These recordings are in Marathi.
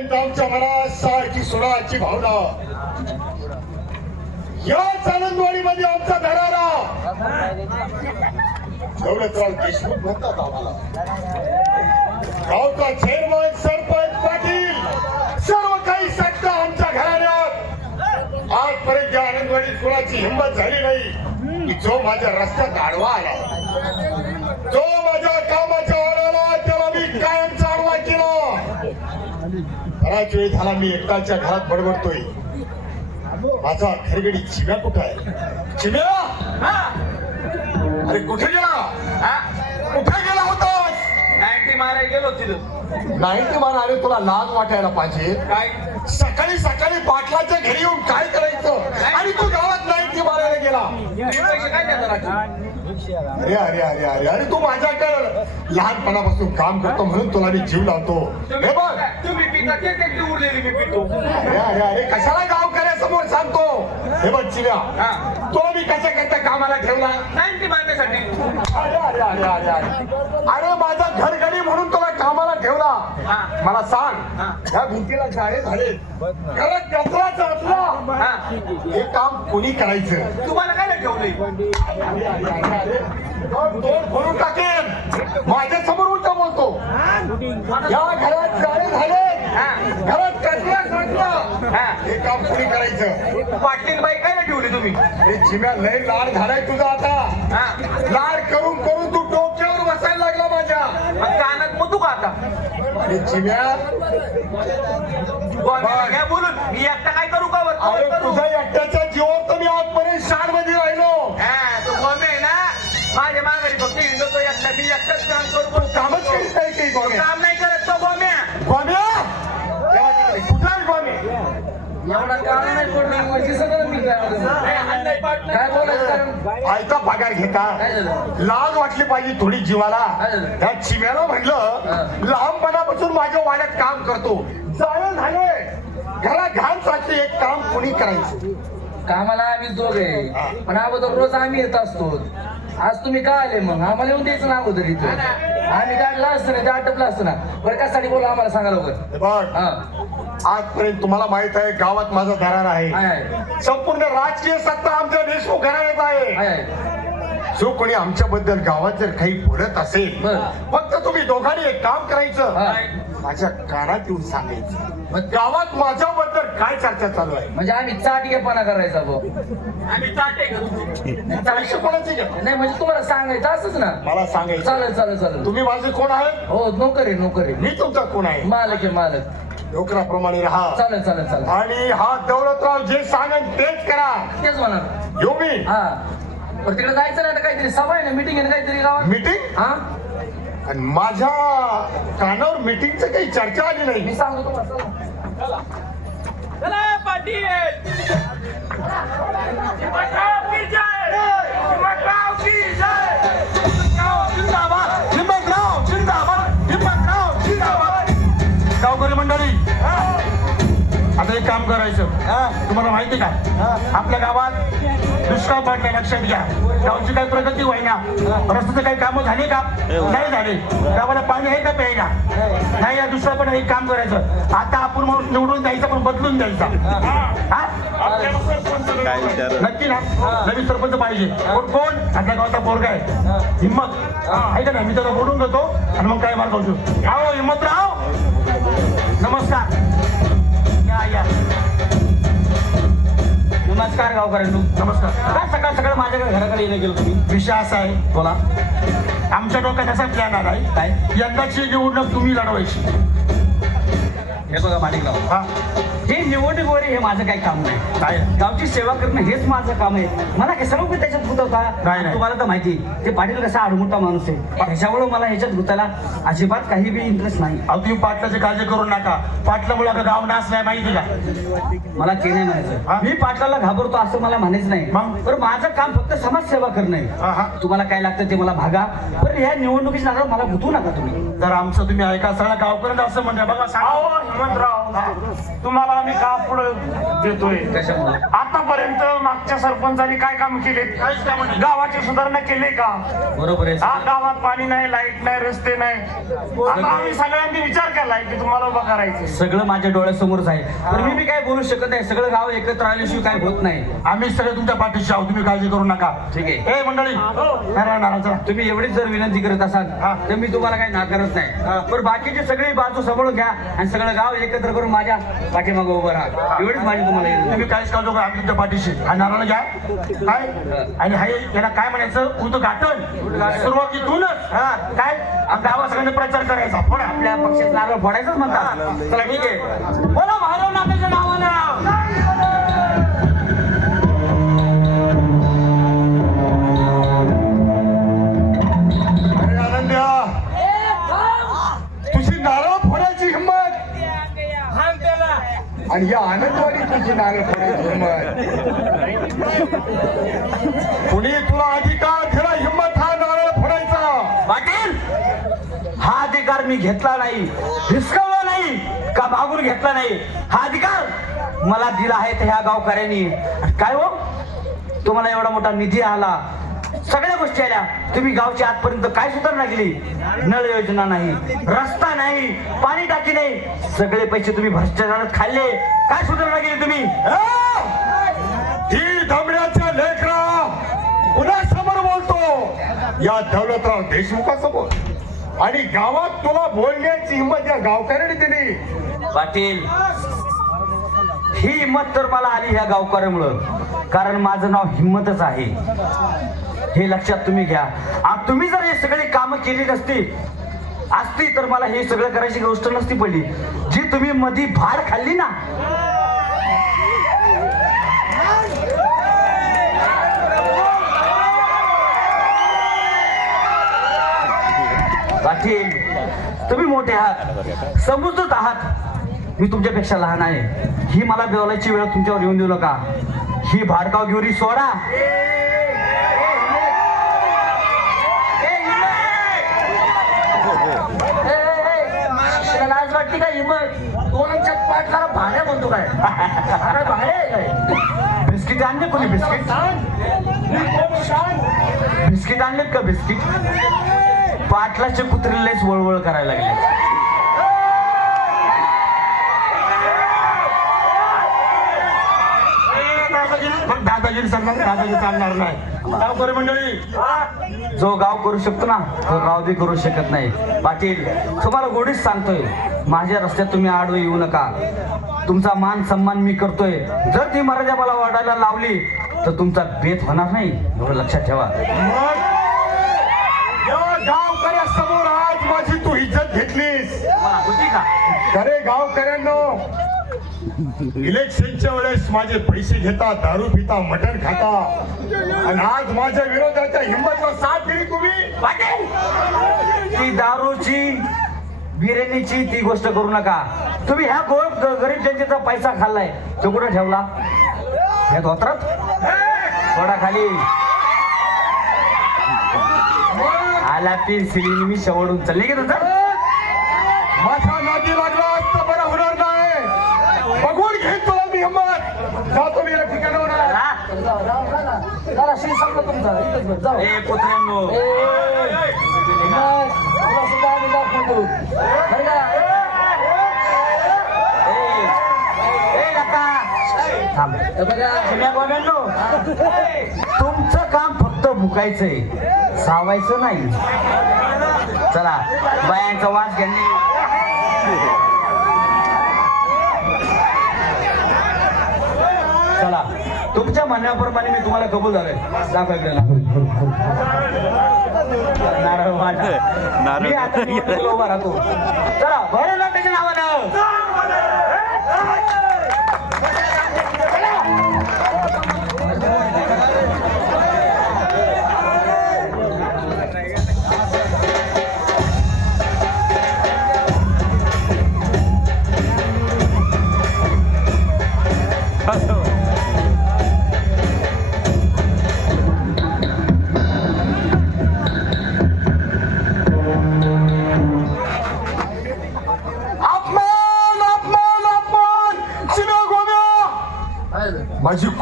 आजपर्यंत आमच्या मनात सारखी सुडाची भावना. याच आनंदवाडीमध्ये आमचा धरारा दौलतराव देशमुख म्हणतात आम्हाला. गावचा चेअरमन सरपंच पाटील सर्व काही सत्ता आमच्या घराण्यात. आजपर्यंत या आनंदवाडीत कुणाची हिंमत झाली नाही. की जो माझ्या रस्त्यात आडवा आला. जो बराच वेळ झाला मी एकटाच्या घरात बडबडतोय. माझा घरगडी चिम्या कुठं आहे? चिम्या? अरे कुठे गेला? कुठे गेला होतास? नाईन्टी मारायला गेलो तिथं. ते मला अरे तुला लाज वाटायला पाहिजे. काय? सकाळी सकाळी पाटलाच्या घरी येऊन काय करायचं? आणि तू गावात ते मारायला गेला. काय? अरे अरे अरे अरे अरे तू माझ्याकडे लहानपणापासून काम करतो म्हणून तुला मी जीव लावतो. हे बघ. तुम्ही पिता ते ते उरलेली मी पितो. अरे अरे अरे कशाला गावकऱ्यासमोर सांगतो? हे बघ चिऱ्या हा. तुला मी कशा करता कामाला ठेवला? नाईन्टी मारण्यासाठी अरे अरे अरे अरे अरे. अरे माझा घरगडी म्हणून कामाला ठेवला. मला सांग. या भिंतीला झाडे झाले. घरात कचरा चढला हा. काम कोणी करायचं? तुम्हाला काय फोडून टाकेन. माझ्यासमोर उलट बोलतो. या घरात झाडे झाले. घरात कचरा चढला हा. काम कोणी करायचं? पाटील बाई काय नाही ठेवली तुम्ही? हे चिम्या लय लाड झालाय तुझा आता. लाड करून करून तू डोक्यावर बसायला लागला माझ्या मग कानात मधू का आता अरे चिम्या गोव्याला घ्या बोलून. मी एकटा काय करू का? अरे तुझ्या एकट्याच्या जीवावर तर मी आजपर्यंत शाळमध्ये राहिलो. हा तो गोमे आहे ना? माझ्या माघारी फक्त हिंदू तो एकटा. मी एकटाच काम करू करू कामच करीत नाही काही गोम्या काम नाही करत तो गोम्या? गोम्या कुठला आहे गोम्या एवढा काळ नाही म्हणजे सगळं मी काय नाही, हात नाही पाडलं. काय बोलायचं कारण आयता पगार घेता? लाज वाटली पाहिजे थोडी जीवाला? त्या चिम्याला म्हटलं हा. लहानपणापासून माझ्या वाड्यात काम करतो. जाळं झाले घरात घाण साचली एक काम कोणी करायचं? कामाला आम्ही दोघे. पण अगोदर रोज आम्ही येत असतो. आज तुम्ही का आले मग? आम्हाला येऊन द्यायचं ना अगोदर इथं. आम्ही काढला असतं ना ते आटपलं असतं ना. बरं कशासाठी बोला आम्हाला सांगा लवकर. बघ. हा. आजपर्यंत तुम्हाला माहीत आहे गावात माझा दरार आहे. संपूर्ण राजकीय सत्ता आमच्या देशमुख घराण्यात आहे. जो कोणी आमच्याबद्दल गावात जर काही बोलत असेल. फक्त तुम्ही दोघांनी एक काम करायचं. हा. माझ्या कानात येऊन सांगायचं. मग? गावात माझ्याबद्दल काय चर्चा चालू आहे? म्हणजे आम्ही चाटकेपणा करायचा भाऊ. आम्ही चाटे नाही म्हणजे तुम्हाला सांगायचं असंच ना. मला सांगायचं. चालेल चालेल चालेल. तुम्ही माझे कोण आहेत? हो नोकर आहे नोकर आहे. मी तुमचा कोण आहे? मालक आहे मालक. नोकराप्रमाणे राहा चालेल चालेल चालेल आणि हा दौलतराव जे सांगेन तेच करा तेच म्हणा येऊ मी हा पण तिकडे जायचं नाही आता काहीतरी सभा आहे ना मिटिंग आहे ना काहीतरी गावात मीटिंग हा आणि माझ्या कानावर मीटिंगचं काही चर्चा आली मी नाही सांगतो तुम्हाला चला. चला पाटील हिम्मतराव की जय की जय आता एक काम करायचं. तुम्हाला माहिती का? आपल्या गावात दुष्काळ पडलाय लक्षात घ्या. गावची काही प्रगती होईना. रस्त्याचे काही कामं झाली का? नाही झाले. गावाला पाणी आहे का प्यायला? नाही या दुष्काळ पण एक काम करायचं. आता आपण मग निवडून द्यायचं पण बदलून द्यायचा. हा? नक्की ना. नवीन सरपंच पाहिजे. कोण कोण? आपल्या गावाचा पोरगा आहे. हिम्मत. आहे का नाही? मी त्याला बोलून घेतो आणि मग काय मार्ग होतो आओ हिम्मत राव नमस्कार. या. नमस्कार गावकऱ्यांनो. नमस्कार. काय सकाळ सकाळ माझ्याकडे घराकडे येणं गेलो तुम्ही. विषय असा आहे. बोला. आमच्या डोक्यात असा प्लॅन आलाय. काय? यंदाची निवडणूक तुम्ही लढवायची. हे बघा माणिकराव. हा. हे निवडणूक वगैरे हे माझं काही काम नाही. काय? गावची सेवा करणं हेच माझं काम आहे. मला काय सर्व काही त्याच्यात गुतवता नाही, नाही. तुम्हाला तर माहिती आहे, ते पाटील कसा आडमुठा माणूस आहे. त्याच्यामुळे मला ह्याच्यात गुतायला अजिबात काही बी इंटरेस्ट नाही. अहो तुम्ही पाटलाची काळजी करू नका. पाटलामुळे आता गाव नाच नाही माहिती का? मला ते नाही हा? म्हणायचं मी पाटलाला घाबरतो असं मला म्हणायचं नाही. मग? तर माझं काम फक्त समाजसेवा करणं हा, हा. आहे तुम्हाला काय लागतं ते मला भागा. पण ह्या निवडणुकीच्या नादात मला गुतवू नका तुम्ही. जर आमचं तुम्ही ऐका सगळ्या गावकऱ्यांना असं म्हणता बघा सांगा. तुम्हाला आम्ही का पुढे देतोय? कशामुळे? आतापर्यंत मागच्या सरपंचांनी काय काम केले? गावाची सुधारणा केली का? बरोबर आहे. हा गावात पाणी नाही लाइट नाही रस्ते नाही. आता आम्ही सगळ्यांनी विचार केलाय की तुम्हाला उभं करायचं सगळं माझ्या डोळ्यासमोरच आहे. पण मी बी काय बोलू शकत नाही. सगळं गाव एकत्र आल्याशिवाय काय होत नाही. आम्ही सगळे तुमच्या पाठीशी आहोत. तुम्ही काळजी करू नका. ठीक आहे. ए मंडळी. चला. तुम्ही एवढीच जर विनंती करत असाल तर मी तुम्हाला काही नाकारत नाही. पण बाकीची सगळी बाजू सांभाळून घ्या आणि सगळं गाव एकत्र करून माझ्या पाठीमागे उभं राहा. एवढीच माझी तुम्हाला. तुम्ही काहीच करा आम्ही तुमच्या पाठीशी. हा नारळ घ्या. काय? आणि हाय याला काय म्हणायचं? उद्घाटन. सुरुवातीतूनच. हा काय? गावासगळ्यांनी प्रचार करायचा. पण आपल्या पक्षात नारळ फोडायचंच म्हणतात. चला ठीक आहे. बोला भारव नाट्याच्या आणि या आनंदवाडी तुझी नाणं पुढे हिंमत कुणी तुला अधिकार दिला हिंमत हा नारळ फोडायचा? पाटील हा अधिकार मी घेतला नाही. हिसकवला नाही का मागून घेतला नाही? हा अधिकार मला दिला आहे त्या ह्या गावकऱ्यांनी. काय हो? तुम्हाला एवढा मोठा निधी आला. सगळ्या गोष्टी आल्या. तुम्ही गावच्या आतपर्यंत काय सुधारणा केली? नळ योजना नाही रस्ता नाही पाणी टाकी नाही. सगळे पैसे तुम्ही भ्रष्टाचारात खाल्ले. काय सुधारणा केली तुम्ही? हा! दमड्याच्या लेकरा पुन्हा समोर बोलतो. या दौलतराव देशमुखासमोर. आणि गावात तुला बोलण्याची हिंमत या गावकऱ्याने दिली. पाटील ही हिंमत तर मला आली ह्या गावकऱ्यामुळं. कारण माझं नाव हिंमतच आहे. हे लक्षात तुम्ही घ्या. आणि तुम्ही जर हे सगळी कामं केली नसती असती तर मला हे सगळं करायची गोष्ट नसती पडली. जी तुम्ही मधी भाड खाल्ली ना पाटील तुम्ही मोठे आहात समजत आहात. मी तुमच्यापेक्षा लहान आहे. ही मला बोलायची वेळ तुमच्यावर येऊन देऊ नका. ही भाडकाव घेऊरी सोडा. वाटते का हिंमत भाड्या म्हणतो काय? अरे भाडे आहे काय? बिस्किट आणले कोणी बिस्किट? बिस्किट आणलेत का बिस्किट? पाटलाचे कुत्रे लयच वळवळ करायला लागले. पण दादागिरी सांगणार दादागिरी चालणार नाही. गावकरी मंडळी जो गाव करू शकतो ना तो गाव बी करू शकत नाही. पाटील तुम्हाला गोडीच सांगतोय. माझ्या रस्त्यात तुम्ही आडवे येऊ नका. तुमचा मान सन्मान मी करतोय. जर ती मर्यादा मला वाढायला लावली तर तुमचा भेद होणार नाही एवढं लक्षात ठेवा. गावकऱ्यासमोर आज माझी तू इज्जत घेतलीस. होती का? खरे गावकऱ्यांनो इलेक्शनच्या वेळेस माझे पैसे घेता दारू पिता मटण खाता. आणि आज माझ्या विरोधाच्या हिंमतला साथ दिली तुम्ही. ती दारूची बिर्याणीची ती गोष्ट करू नका. तुम्ही ह्या गरीब जनतेचा पैसा खाल्लाय. तो कुठे ठेवला? ह्या धोत्रात थोडा खाली. आला पेन्सिलीने मी शेवडून चालली की तुझं? माझ्या नादी लागला असता बरं होणार नाही बघून घेईन तुला मी हिंमत जातो मी या ठिकाणावर ए पुत्र्यांनो. ए, ए. थांब. जुन्या गोव्यांनो, तुमचं काम फक्त भुकायचंय. सावायचं नाही. चला बायांचा वास घ्यांनी चला तुमच्या म्हणण्याप्रमाणे मी तुम्हाला कबूल झालोय. नारळ. नारळ उभा राहतो. चला बरं नाट्याच्या नावानं.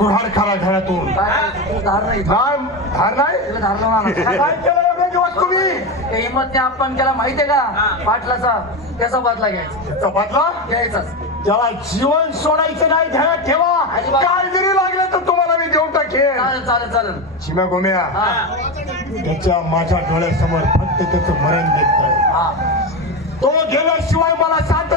कुऱ्हाड खरा घरातून धार नाही धार धार तुम्ही. त्या हिंमतने आपण केला माहितीये का? पाटलाचा त्याचा बदला घ्यायचा? त्याचा बदला? घ्यायचाच त्याला जीवन सोडायचं नाही ध्यानात ठेवा. अजिबात. काय जरी लागलं तर तुम्हाला मी देऊन टाकेन. चालेल चालेल चालेल. चिम्या गोम्या. हा. त्याच्या माझ्या डोळ्यासमोर फक्त त्याचं मरण दिसतंय. हा. तो गेल्याशिवाय मला भेटणार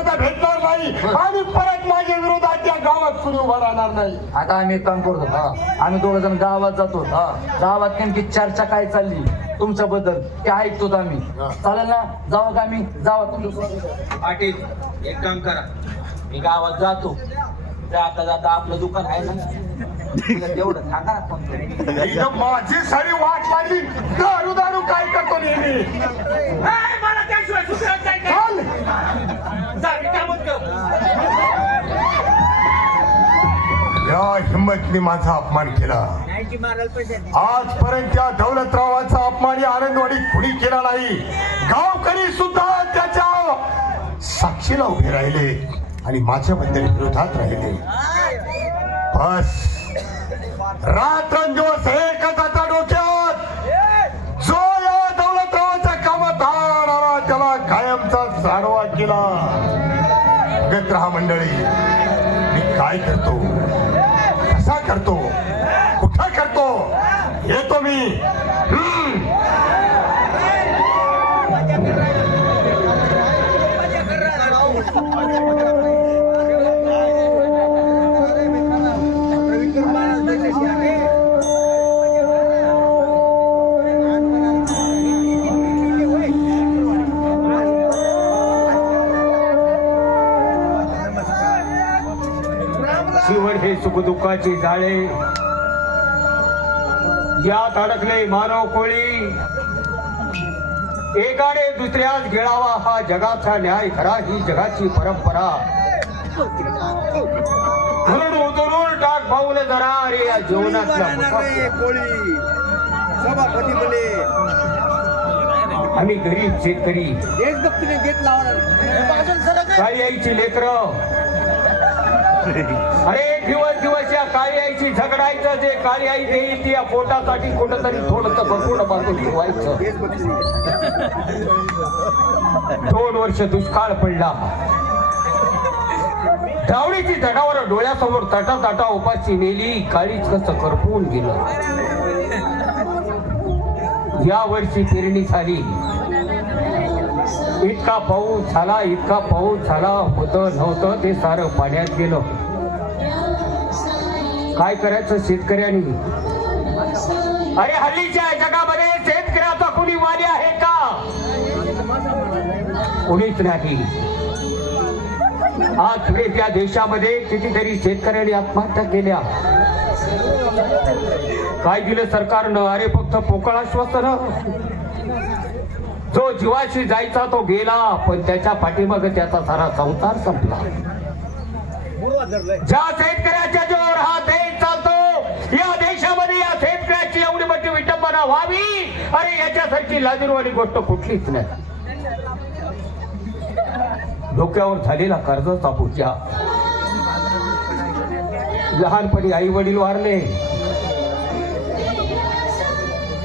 नाही आणि परत माझ्या विरोधात त्या गावात कुणी उभा राहणार नाही. आता आम्ही एक काम करतो हा. आम्ही दोघ जण गावात जातो हा. गावात नेमकी चर्चा काय चालली तुमच्या बद्दल ते ऐकतो आम्ही. चालेल ना? जाऊ का आम्ही? जावा तुमचं पाटील एक काम करा. मी गावात जातो. जाता जाता आपलं दुकान आहे ना? तेवढं सांगा माझी सारी वाट लागली. दारू दारू काय करतो नेहमी? ए, मला त्याशिवाय सुधरत नाही काय. चल जा, मी कामच करतो. या हिंमतने माझा अपमान केला. आजपर्यंत त्या दौलतरावाचा अपमान या आनंदवाडीत कुणी केला नाही. गावकरी सुद्धा त्याच्या साक्षीला उभे राहिले आणि माझ्याबद्दल विरोधात राहिले. बस. रात्रंदिवस एकच आता डोक्यात. जो या दौलतरावाच्या कामात आणारा त्याला कायमचा जाडवा केला. बघत राहा मंडळी. मी काय करतो? कसा करतो? कुठं करतो? येतो मी. सुखदुःखाचे जाळे. यात अडकले मानव कोळी. एकाने दुसऱ्यास गिळावा हा जगाचा न्याय खरा ही जगाची परंपरा. धरून उतरून टाक पाऊल जरा अरे या जीवनातला. आम्ही गरीब शेतकरी. काही आईची लेकर? अरे दिवस दिवस त्या काळी आईची झगडायचं जे काळी आई देईल ती या पोटासाठी कुठंतरी थोडस भरपूर बाजू ठेवायचं. दोन वर्ष दुष्काळ पडला. डावडीची जनावर डोळ्यासमोर तटा तटा उपाशी नेली काळीच कसं करपून गेलं. या वर्षी पेरणी झाली. इतका पाऊस झाला इतका पाऊस झाला होतं नव्हतं ते सारं पाण्यात गेलं. काय करायचं शेतकऱ्यांनी? अरे हल्लीच्या जगामध्ये शेतकऱ्याचा कुणी वाली आहे का? कुणीच नाही. आज त्या देशामध्ये कितीतरी शेतकऱ्यांनी आत्महत्या केल्या. काय दिलं सरकारनं? अरे फक्त पोकळ आश्वासन. जो जीवाशी जायचा तो गेला पण त्याच्या पाठीमागे त्याचा सारा संसार संपला. ज्या शेतकऱ्याच्या जोर हा देश चालतो या देशामध्ये या शेतकऱ्याची एवढी मोठी सुधारणा व्हावी? अरे याच्यासारखी लाजीरवाणी गोष्ट कुठलीच नाही. डोक्यावर झालेला कर्जाचा चापूच्या लहानपणी आई वडील वारले.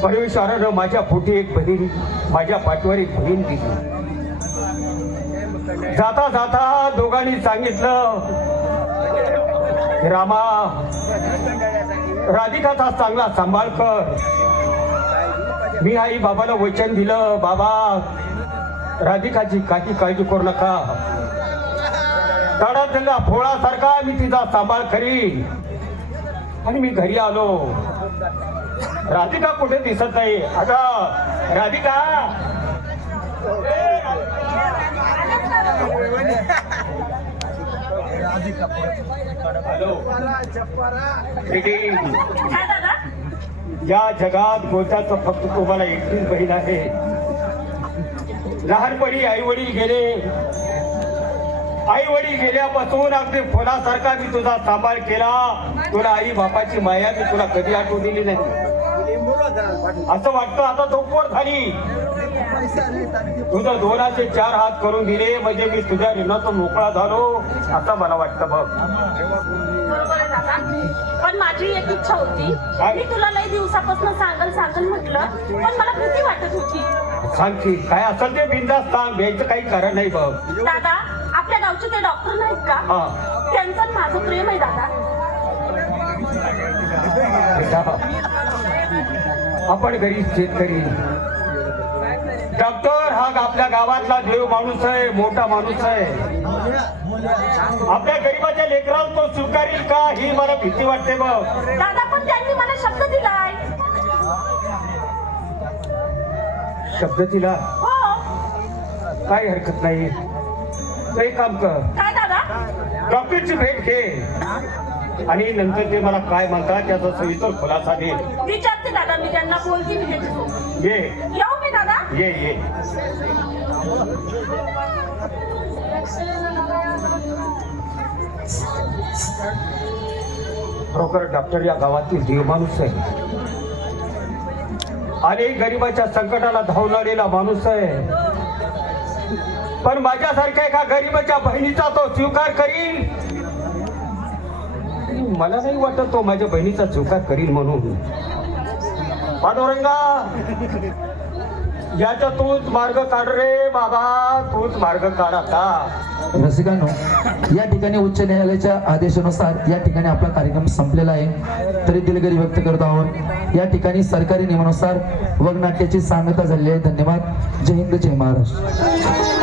परमेश्वरानं माझ्या पोटी एक बहीण माझ्या पाठवर एक बहीण दिली. जाता जाता दोघांनी सांगितलं रामा राधिकाचा चांगला सांभाळ कर. मी आई बाबाला वचन दिलं बाबा राधिकाची काही काळजी करू नका. तडा फोळासारखा मी तिचा सांभाळ करीन. आणि मी घरी आलो. राधिका कुठे दिसत नाही. आता राधिका! हॅलो. या जगात गोचाचं फक्त तुम्हाला एकटीच बहीण आहे. लहानपणी आई वडील गेले. आई वडील गेल्यापासून अगदी फुलासारखा मी तुझा सांभाळ केला. तुला आई बापाची माया मी तुला कधी आठवून दिली नाही. असं वाटतं आता झोपवर झाली तुझं दोनाचे चार हात करून दिले. म्हणजे मी तुझ्या ऋणाचा मोकळा झालो. असं मला वाटतं बघ. पण माझी एक इच्छा होती? मी तुला लई दिवसापासून सांगल सांगल म्हटलं पण मला भीती वाटत होती. सांग की काय असेल ते बिंदास सांग घ्यायचं काही कारण नाही बघ. दादा आपल्या गावचे ते डॉक्टर नाहीत का? त्यांचं आणि माझं प्रेम आहे दादा. बेटा, आपण घरी शेतकरी. डॉक्टर हा आपल्या गावातला देव माणूस आहे मोठा माणूस आहे. आपल्या गरीबाच्या लेकराला तो स्वीकारील का? ही मला भीती वाटते बघ. दादा पण त्यांनी मला शब्द दिलाय. शब्द तिला हो. काही हरकत नाही. तू एक काम कर. काय दादा? डॉक्टरची भेट घे. आणि नंतर ते मला काय म्हणतात त्याचा सविस्तर खुलासा दे. विचारते दादा मी त्यांना बोलते मी त्यांच्यासोबत ये. येऊ मी दादा? ये ये. खरोखर डॉक्टर या गावातील देवमाणूस आहे. आणि गरिबाच्या संकटाला धावणारेला माणूस आहे. पण माझ्यासारख्या एका गरिबाच्या बहिणीचा तो स्वीकार करील मला नाही वाटत तो माझ्या बहिणीचा स्वीकार करील म्हणून. पांडुरंगा! याचा तूच मार्ग काढ रे बाबा तूच मार्ग काढ आता. रसिकांनो या ठिकाणी उच्च न्यायालयाच्या आदेशानुसार या ठिकाणी आपला कार्यक्रम संपलेला आहे. तरी दिलगिरी व्यक्त करत आहोत. या ठिकाणी सरकारी नियमानुसार वगनाट्याची सांगता झालेली आहे. धन्यवाद. जय हिंद जय महाराष्ट्र.